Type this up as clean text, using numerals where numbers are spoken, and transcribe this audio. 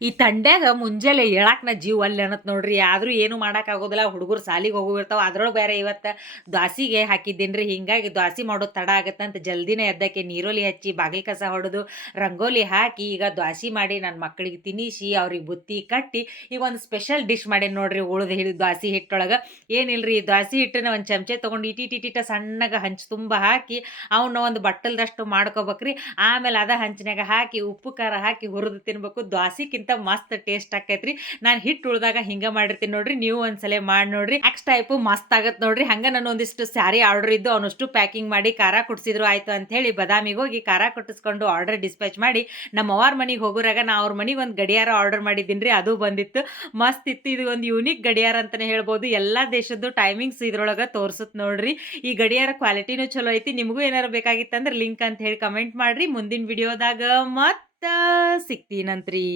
ಈ ತಂಡ್ಯಾಗ ಮುಂಜಾನೆ ಏಳಾಕ್ ನಾ ಜೀವ ಒಲ್ಲೆ ಅನ್ನತ್ ನೋಡ್ರಿ. ಆದ್ರೂ ಏನು ಮಾಡಕ್ಕಾಗೋದಿಲ್ಲ. ಹುಡುಗರು ಸಾಲಿಗೆ ಹೋಗುವಿರ್ತಾವ. ಅದ್ರೊಳಗೆ ಬೇರೆ ಇವತ್ತ ದ್ವಾಸಿಗೆ ಹಾಕಿದ್ದೀನ್ರಿ. ಹಿಂಗಾಗಿ ದ್ವಾಸಿ ಮಾಡೋದು ತಡ ಆಗತ್ತಂತ ಜಲ್ದಿನೇ ಎದ್ದಕ್ಕೆ ನೀರೋಲಿ ಹಚ್ಚಿ, ಬಾಗಿಲು ಕಸ ಹೊಡೆದು, ರಂಗೋಲಿ ಹಾಕಿ, ಈಗ ದ್ವಾಸಿ ಮಾಡಿ ನನ್ನ ಮಕ್ಕಳಿಗೆ ತಿನ್ನಿಸಿ, ಅವ್ರಿಗೆ ಬುತ್ತಿ ಕಟ್ಟಿ, ಈಗ ಒಂದು ಸ್ಪೆಷಲ್ ಡಿಶ್ ಮಾಡೇನಿ ನೋಡ್ರಿ. ಉಳ್ದ ದ್ವಾಸಿ ಹಿಟ್ಟೊಳಗೆ ಏನಿಲ್ರಿ, ದ್ವಾಸಿ ಹಿಟ್ಟನ್ನ ಒಂದು ಚಮಚೆ ತೊಗೊಂಡು ಇಟಿಟಿಟ ಸಣ್ಣಗೆ ಹಂಚು ತುಂಬ ಹಾಕಿ, ಅವನ್ನ ಒಂದು ಬಟ್ಟಲ್ದಷ್ಟು ಮಾಡ್ಕೋಬೇಕ್ರಿ. ಆಮೇಲೆ ಅದ ಹಂಚಿನಾಗ ಹಾಕಿ ಉಪ್ಪು ಖಾರ ಹಾಕಿ ಹುರಿದು ತಿನ್ಬೇಕು. ದ್ವಾಸಿಕ್ಕಿಂತ ಮಸ್ತ್ ಟೇಸ್ಟ್ ಆಕೈತ್ರಿ. ನಾನು ಹಿಟ್ಟು ಉಳ್ದಾಗ ಹಿಂಗ ಮಾಡಿರ್ತೀನಿ ನೋಡ್ರಿ. ನೀವು ಒಂದ್ಸಲ ಮಾಡಿ ನೋಡ್ರಿ. ನೆಕ್ಸ್ಟ್ ಟೈಪು ಮಸ್ತ್ ಆಗತ್ ನೋಡ್ರಿ. ಹಂಗ ನಾನು ಒಂದಿಷ್ಟು ಸ್ಯಾರಿ ಆರ್ಡರ್ ಇದ್ದು ಅವನಷ್ಟು ಪ್ಯಾಕಿಂಗ್ ಮಾಡಿ ಖಾರ ಕುಟ್ಸಿದ್ರು ಆಯ್ತು ಅಂತ ಹೇಳಿ ಬದಾಮಿಗೆ ಹೋಗಿ ಖಾರ ಕೊಟ್ಟಿಸ್ಕೊಂಡು ಆರ್ಡರ್ ಡಿಸ್ಪ್ಯಾಚ್ ಮಾಡಿ ನಮ್ಮ ಅವ್ವಾರ ಮನೆಗೆ ಹೋಗೋರಾಗ ನಾ ಅವ್ರ ಮನೆಗೆ ಒಂದು ಗಡಿಯಾರ ಆರ್ಡರ್ ಮಾಡಿದ್ದೀನಿ. ಅದು ಬಂದಿತ್ತು, ಮಸ್ತ್ ಇತ್ತು. ಇದು ಒಂದು ಯೂನಿಕ್ ಗಡಿಯಾರ ಅಂತಾನೆ ಹೇಳ್ಬೋದು. ಎಲ್ಲಾ ದೇಶದ್ದು ಟೈಮಿಂಗ್ಸ್ ಇದ್ರೊಳಗ ತೋರ್ಸುತ್ತೆ ನೋಡ್ರಿ. ಈ ಗಡಿಯಾರ ಕ್ವಾಲಿಟಿನೂ ಚಲೋ ಐತಿ. ನಿಮಗೂ ಏನಾರು ಬೇಕಾಗಿತ್ತಂದ್ರೆ ಲಿಂಕ್ ಅಂತ ಹೇಳಿ ಕಮೆಂಟ್ ಮಾಡ್ರಿ. ಮುಂದಿನ ವಿಡಿಯೋದಾಗ ಮತ್ತ ಸಿಗ್ತೀನಂತ್ರಿ.